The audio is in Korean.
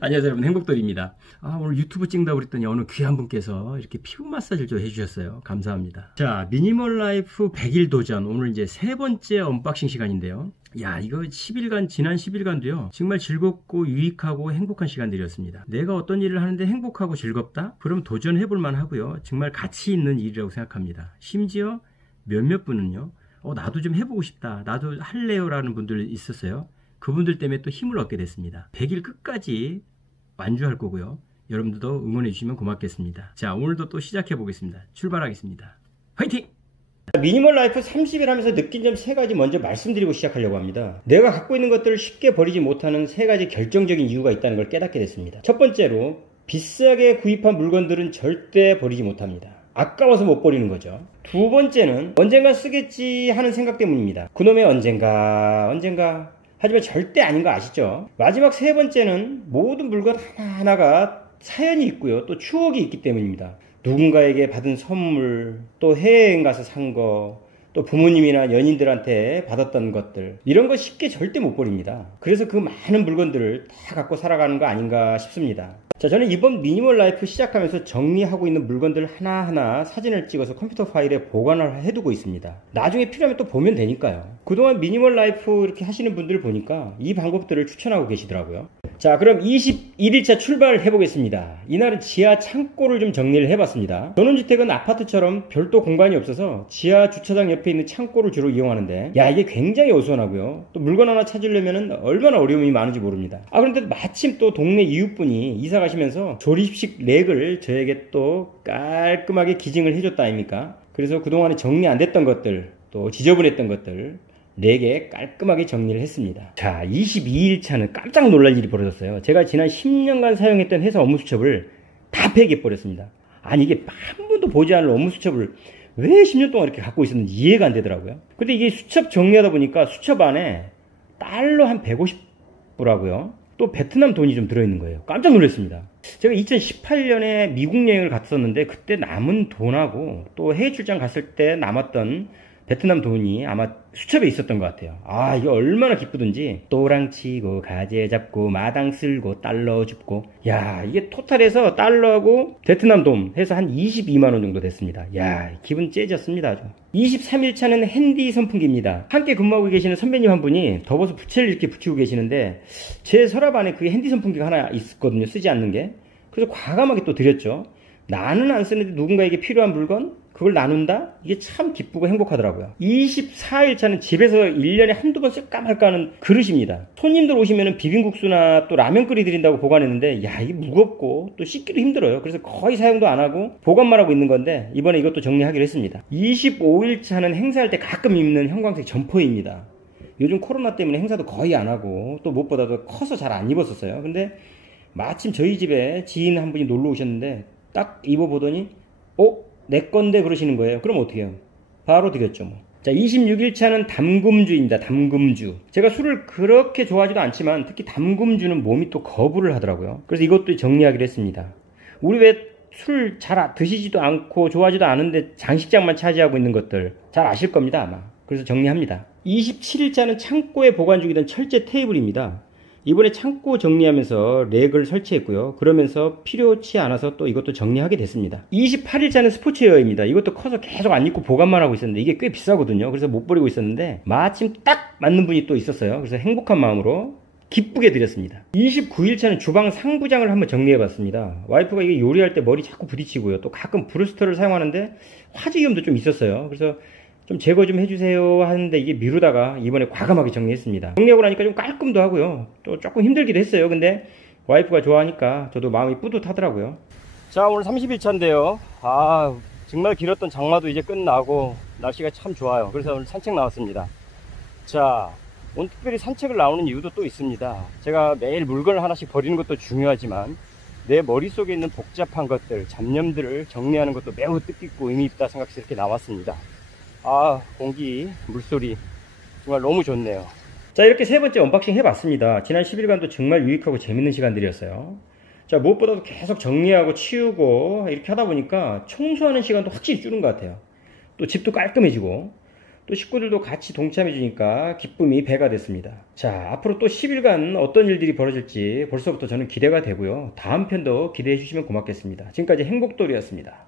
안녕하세요 여러분, 행복돌이입니다. 오늘 유튜브 찍는다고 그랬더니 어느 귀한 분께서 이렇게 피부 마사지를 좀 해주셨어요. 감사합니다. 자, 미니멀 라이프 100일 도전, 오늘 이제 세 번째 언박싱 시간인데요. 야, 이거 10일간, 지난 10일간도요 정말 즐겁고 유익하고 행복한 시간들이었습니다. 내가 어떤 일을 하는데 행복하고 즐겁다? 그럼 도전해볼 만하고요, 정말 가치 있는 일이라고 생각합니다. 심지어 몇몇 분은요, 나도 좀 해보고 싶다, 나도 할래요 라는 분들 있었어요. 그분들 때문에 또 힘을 얻게 됐습니다. 100일 끝까지 완주할 거고요, 여러분들도 응원해 주시면 고맙겠습니다. 자, 오늘도 또 시작해 보겠습니다. 출발하겠습니다. 화이팅! 미니멀 라이프 30일 하면서 느낀 점 3가지 먼저 말씀드리고 시작하려고 합니다. 내가 갖고 있는 것들을 쉽게 버리지 못하는 3가지 결정적인 이유가 있다는 걸 깨닫게 됐습니다. 첫 번째로, 비싸게 구입한 물건들은 절대 버리지 못합니다. 아까워서 못 버리는 거죠. 두 번째는, 언젠가 쓰겠지 하는 생각 때문입니다. 그놈의 언젠가. 하지만 절대 아닌 거 아시죠? 마지막 세 번째는, 모든 물건 하나하나가 사연이 있고요, 또 추억이 있기 때문입니다. 누군가에게 받은 선물, 또 해외여행 가서 산 거, 또 부모님이나 연인들한테 받았던 것들, 이런 거 쉽게 절대 못 버립니다. 그래서 그 많은 물건들을 다 갖고 살아가는 거 아닌가 싶습니다. 자, 저는 이번 미니멀 라이프 시작하면서 정리하고 있는 물건들 하나하나 사진을 찍어서 컴퓨터 파일에 보관을 해두고 있습니다. 나중에 필요하면 또 보면 되니까요. 그동안 미니멀 라이프 이렇게 하시는 분들을 보니까 이 방법들을 추천하고 계시더라고요. 자, 그럼 21일차 출발을 해보겠습니다. 이날은 지하 창고를 좀 정리를 해봤습니다. 전원주택은 아파트처럼 별도 공간이 없어서 지하 주차장 옆에 있는 창고를 주로 이용하는데, 야, 이게 굉장히 어수선하고요, 또 물건 하나 찾으려면 얼마나 어려움이 많은지 모릅니다. 그런데 마침 또 동네 이웃분이 이사 가시면서 조립식 렉을 저에게 또 깔끔하게 기증을 해줬다 아닙니까? 그래서 그동안에 정리 안 됐던 것들, 또 지저분했던 것들 4개 깔끔하게 정리를 했습니다. 자, 22일차는 깜짝 놀랄 일이 벌어졌어요. 제가 지난 10년간 사용했던 회사 업무 수첩을 다 폐기해버렸습니다. 아니, 이게 한 번도 보지 않을 업무 수첩을 왜 10년 동안 이렇게 갖고 있었는지 이해가 안 되더라고요. 근데 이게 수첩 정리하다 보니까 수첩 안에 달러 한 150불하고요, 또 베트남 돈이 좀 들어있는 거예요. 깜짝 놀랐습니다. 제가 2018년에 미국 여행을 갔었는데, 그때 남은 돈하고 또 해외 출장 갔을 때 남았던 베트남 돈이 아마 수첩에 있었던 것 같아요. 이게 얼마나 기쁘든지, 또랑 치고 가재 잡고 마당 쓸고 달러 줍고, 야, 이게 토탈해서 달러하고 베트남 돈 해서 한 22만원 정도 됐습니다. 야, 기분 째졌습니다 아주. 23일차는 핸디 선풍기입니다. 함께 근무하고 계시는 선배님 한 분이 덮어서 부채를 이렇게 붙이고 계시는데, 제 서랍 안에 그 핸디 선풍기가 하나 있었거든요, 쓰지 않는 게. 그래서 과감하게 또 드렸죠. 나는 안 쓰는데 누군가에게 필요한 물건? 그걸 나눈다? 이게 참 기쁘고 행복하더라고요. 24일차는 집에서 1년에 한두 번 쓸까 말까 하는 그릇입니다. 손님들 오시면 비빔국수나 또 라면 끓이 드린다고 보관했는데, 야, 이게 무겁고 또 씻기도 힘들어요. 그래서 거의 사용도 안 하고 보관만 하고 있는 건데, 이번에 이것도 정리하기로 했습니다. 25일차는 행사할 때 가끔 입는 형광색 점퍼입니다. 요즘 코로나 때문에 행사도 거의 안 하고, 또 무엇보다도 커서 잘 안 입었었어요. 근데 마침 저희 집에 지인 한 분이 놀러 오셨는데, 딱 입어보더니 내 건데 그러시는 거예요. 그럼 어떻게 해요? 바로 드렸죠 뭐. 자, 26일차는 담금주입니다. 담금주. 제가 술을 그렇게 좋아하지도 않지만 특히 담금주는 몸이 또 거부를 하더라고요. 그래서 이것도 정리하기로 했습니다. 우리 왜 술 잘 드시지도 않고 좋아하지도 않은데 장식장만 차지하고 있는 것들 잘 아실 겁니다 아마. 그래서 정리합니다. 27일차는 창고에 보관 중이던 철제 테이블입니다. 이번에 창고 정리하면서 렉을 설치했고요. 그러면서 필요치 않아서 또 이것도 정리하게 됐습니다. 28일차는 스포츠웨어입니다. 이것도 커서 계속 안 입고 보관만 하고 있었는데 이게 꽤 비싸거든요. 그래서 못 버리고 있었는데 마침 딱 맞는 분이 또 있었어요. 그래서 행복한 마음으로 기쁘게 드렸습니다. 29일차는 주방 상부장을 한번 정리해봤습니다. 와이프가 이게 요리할 때 머리 자꾸 부딪히고요, 또 가끔 브루스터를 사용하는데 화재 위험도 좀 있었어요. 그래서 좀 제거 좀 해주세요 하는데 이게 미루다가 이번에 과감하게 정리했습니다. 정리하고 나니까 좀 깔끔도 하고요, 또 조금 힘들기도 했어요. 근데 와이프가 좋아하니까 저도 마음이 뿌듯하더라고요. 자, 오늘 30일차인데요 정말 길었던 장마도 이제 끝나고 날씨가 참 좋아요. 그래서 오늘 산책 나왔습니다. 자, 오늘 특별히 산책을 나오는 이유도 또 있습니다. 제가 매일 물건을 하나씩 버리는 것도 중요하지만 내 머릿속에 있는 복잡한 것들, 잡념들을 정리하는 것도 매우 뜻깊고 의미 있다 생각해서 이렇게 나왔습니다. 공기, 물소리 정말 너무 좋네요. 자, 이렇게 세 번째 언박싱 해봤습니다. 지난 10일간도 정말 유익하고 재밌는 시간들이었어요. 자, 무엇보다도 계속 정리하고 치우고 이렇게 하다 보니까 청소하는 시간도 확실히 줄은 것 같아요. 또 집도 깔끔해지고, 또 식구들도 같이 동참해 주니까 기쁨이 배가 됐습니다. 자, 앞으로 또 10일간 어떤 일들이 벌어질지 벌써부터 저는 기대가 되고요. 다음 편도 기대해 주시면 고맙겠습니다. 지금까지 행복돌이었습니다.